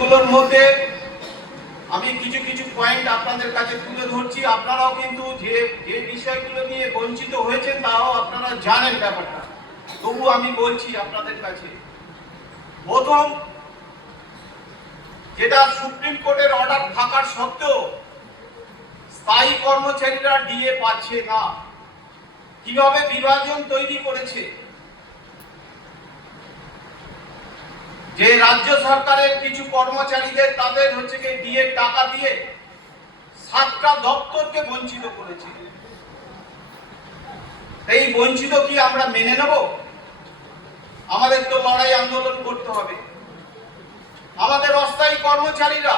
গুলোর মধ্যে আমি কিছু কিছু পয়েন্ট আপনাদের কাছে তুলে ধরছি। আপনারাও কিন্তু যে যে বিষয়গুলো নিয়ে বঞ্চিত হয়েছেন তাও আপনারা জানেন ব্যাপারটা, তবু আমি বলছি আপনাদের কাছে। প্রথম, যেটা সুপ্রিম কোর্টের অর্ডার থাকার সত্ত্বেও স্থায়ী কর্মচারীরা ডিএ পাচ্ছে না। কিভাবে বিভাজন তৈরি করেছে, যে রাজ্য সরকারের কিছু কর্মচারীদের তাদের হচ্ছে কি ডিএ টাকা দিয়ে 7টা দপ্তরকে বঞ্চিত করেছে। এই বঞ্চিত কি আমরা মেনে নেব? আমাদের তো লড়াই আন্দোলন করতে হবে। আমাদের অস্থায়ী কর্মচারীরা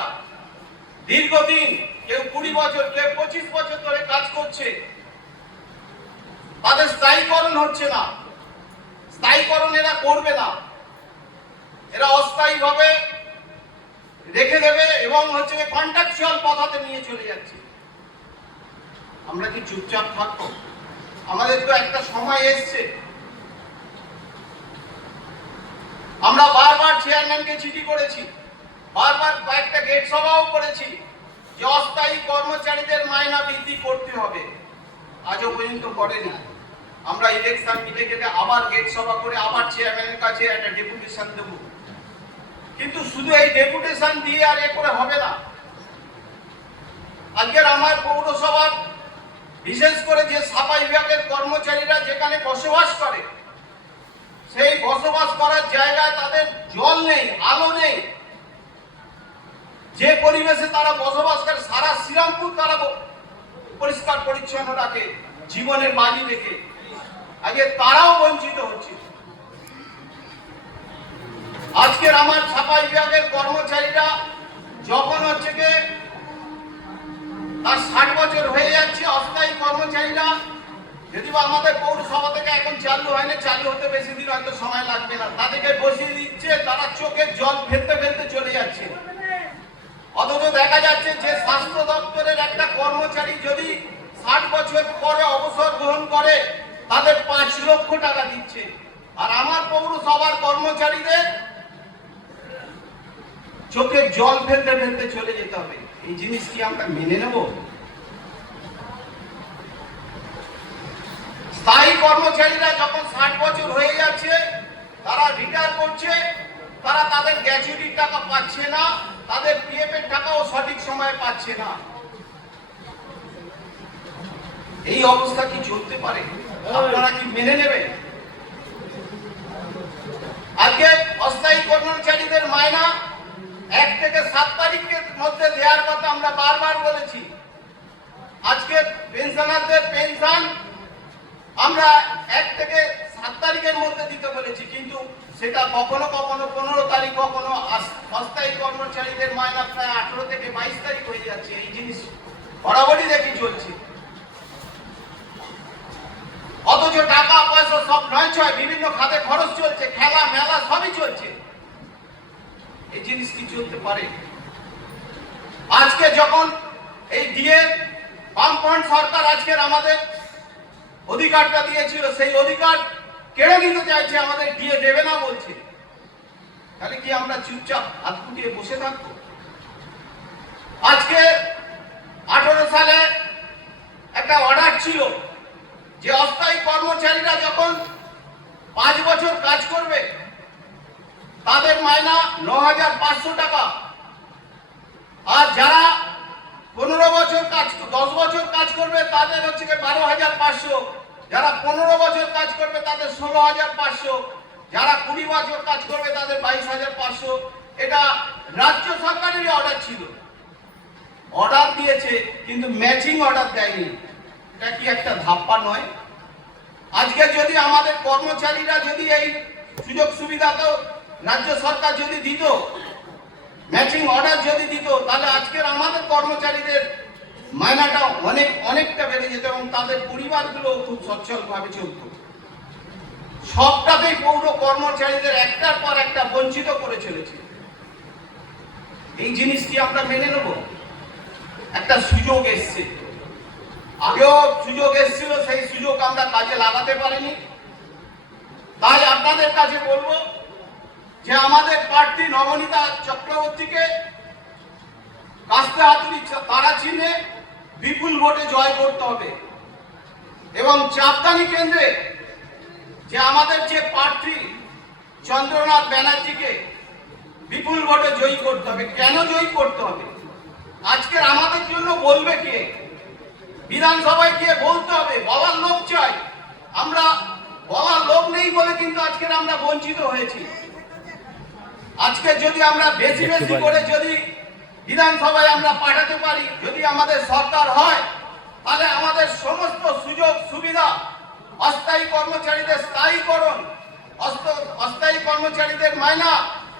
দীর্ঘদিন, কেউ 20 বছর, কেউ 25 বছর ধরে কাজ করছে, তাদের স্থায়ীকরণ হচ্ছে না। স্থায়ীকরণ এরা করবে না, এরা অস্থায়ী ভাবে রেখে দেবে এবং হচ্ছে কন্ট্রাকচুয়াল পদ্ধতিতে নিয়ে চলে যাচ্ছে। আমরা কি চুপচাপ থাকবো? আমাদের তো একটা সময় এসছে। আমরা বারবার চেয়ারম্যানকে চিঠি করেছি, বারবার কয়েকটা গেট সভাও করেছি যে অস্থায়ী কর্মচারীদের মাইনা বৃদ্ধি করতে হবে। আজও পর্যন্ত করেনি। আমরা ইলেকশন মিটে গেলে আবার গেট সভা করে আবার চেয়ারম্যানের কাছে একটা ডেপুটেশন দেব, কিন্তু শুধু এই ডেপুটেশন দিয়ে আর এ করে হবে না। আজকের আমার পৌরসভার বিশেষ করে যে সাফাই বিভাগের কর্মচারীরা যেখানে বসবাস করে, সেই বসবাস করার জায়গায় তাদের জল নেই, আলো নেই। যে পরিবেশে তারা বসবাস করে, সারা শ্রীরামপুর তারা পরিষ্কার পরিচ্ছন্ন রাখে জীবনের বাজি রেখে, আজকে তারাও বঞ্চিত হচ্ছে। আজকের আমার সাফাই বিভাগের কর্মচারীরা যখন হচ্ছে যে তার 60 বছর হয়ে যাচ্ছে, অস্থায়ী কর্মচারীরা, যদিও আমাদের পৌরসভা থেকে এখন চালু হয়নি, চালু হতে বেশি দিন হয়তো সময় লাগবে না, তাদেরকে বসিয়ে দিচ্ছে, তারা চোখের জল ফেলতে ফেলতে চলে যাচ্ছে। অথচ দেখা যাচ্ছে যে স্বাস্থ্য দপ্তরের একটা কর্মচারী যদি 60 বছর পরে অবসর গ্রহণ করে, তাদের 5 লক্ষ টাকা দিচ্ছে। আর আমার পৌরসভার কর্মচারীদের চোখের জল ফেলতে ফেলতে চলে যেতে হবে। এই জিনিস কি আমরা মেনে নেব? স্থায়ী কর্মচারীরা যখন 60 বছর হয়ে যাচ্ছে, তারা রিটায়ার করছে, তারা তাদের গ্র্যাচুইটির টাকা পাচ্ছে না, তাদের পিএফ এর টাকাও সঠিক সময়ে পাচ্ছে না। এই অবস্থা কি চলতে পারে? আপনারা কি মেনে নেবেন? আজকে অস্থায়ী কর্মচারীদের মাইনা 1 থেকে 7 তারিখের মধ্যে দেওয়ার কথা আমরা বারবার বলেছি। আজকে পেনশনারদের পেনশন আমরা 1 থেকে 7 তারিখের মধ্যে দিতে বলেছি, কিন্তু সেটা কখনো কখনো 15 তারিখ, কখনো অস্থায়ী কর্মচারীদের মাইনা প্রায় 18 থেকে 22 তারিখ হয়ে যাচ্ছে। এই জিনিস বরাবরই দেখি চলছে। অথচ টাকা পয়সা সব নয় ছয় বিভিন্ন খাতে খরচ চলছে, খেলা মেলা সবই চলছে। এই জিনিস কি চলতে পারে? আজকে যখন এই ডিএ বামফ্রন্ট সরকার আজকের আমাদের অধিকারটা দিয়েছিল, সেই অধিকার কেড়ে নিতে চাইছে, আমাদের ডিএ দেবে না বলছে। তাহলে কি আমরা চুপচাপ হাত গুটিয়ে বসে থাকবো? আজকে 18 সালে একটা অর্ডার ছিল যে অস্থায়ী কর্মচারীরা যখন 5 বছর কাজ করবে, তাদের মাইনা 9,500 টাকা। আর যারা 15 বছর কাজ, 10 বছর কাজ করবে, তাদের হচ্ছে 12,500। যারা 15 বছর কাজ করবে তাদের 16,500। যারা 20 বছর কাজ করবে তাদের 22,500। এটা রাজ্য সরকারেরই অর্ডার ছিল। অর্ডার দিয়েছে কিন্তু ম্যাচিং অর্ডার দেয়নি। এটা কি একটা ধাপ্পা নয়? আজকে যদি আমাদের কর্মচারীরা যদি এই সুযোগ সুবিধা তো রাজ্য সরকার যদি দিত, ম্যাচিং অর্ডার যদি দিত, তাহলে আজকের আমাদের কর্মচারীদের মাইনাটা অনেকটা বেড়ে যেত এবং তাদের পরিবারগুলো খুব সচ্ছলভাবে চলত। সবটাতেই পৌর কর্মচারীদের একটার পর একটা বঞ্চিত করে চলেছে। এই জিনিস কি আমরা মেনে নেব? একটা সুযোগ এসছে, আগেও সুযোগ এসেছিল, সেই সুযোগ আমরা কাজে লাগাতে পারিনি। তাই আপনাদের কাছে বলবো যে আমাদের প্রার্থী নবনীতা চক্রবর্তীকে তারা চিহ্নে বিপুল ভোটে জয় করতে হবে এবং চাপদানি কেন্দ্রে যে আমাদের যে প্রার্থী চন্দ্রনাথ ব্যানার্জিকে বিপুল ভোটে জয়ী করতে হবে। কেন জয়ী করতে হবে? আজকের আমাদের জন্য বলবে কে? বিধানসভায় গিয়ে বলতে হবে, বলার লোক চাই। আমরা বলার লোক নেই বলে কিন্তু আজকের আমরা বঞ্চিত হয়েছি। আজকে যদি আমরা বেশি বেশি করে যদি বিধানসভায় আমরা পাঠাতে পারি, যদি আমাদের সরকার হয়, তাহলে আমাদের সমস্ত সুযোগ সুবিধা, অস্থায়ী কর্মচারীদের স্থায়ীকরণ, অস্থায়ী কর্মচারীদের মাইনা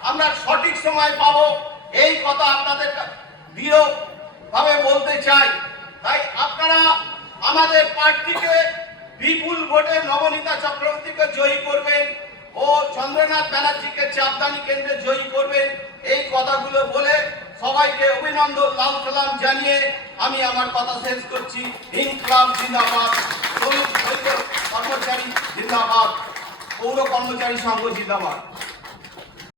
আমরা সঠিক সময় পাবো। এই কথা আপনাদের দৃঢ়ভাবে বলতে চাই। তাই আপনারা আমাদের প্রার্থীকে বিপুল ভোটে নবনীতা চক্রবর্তীকে জয়ী করবেন ও চন্দ্রনাথ ব্যানার্জিকে চাপদানি কেন্দ্রে জয়ী করবেন। এই কথাগুলো বলে সবাইকে অভিনন্দন, লাল সালাম জানিয়ে আমি আমার কথা শেষ করছি। ইনকলাব জিন্দাবাদ, শ্রমিক কর্মচারী জিন্দাবাদ, পৌর কর্মচারী সংঘ জিন্দাবাদ।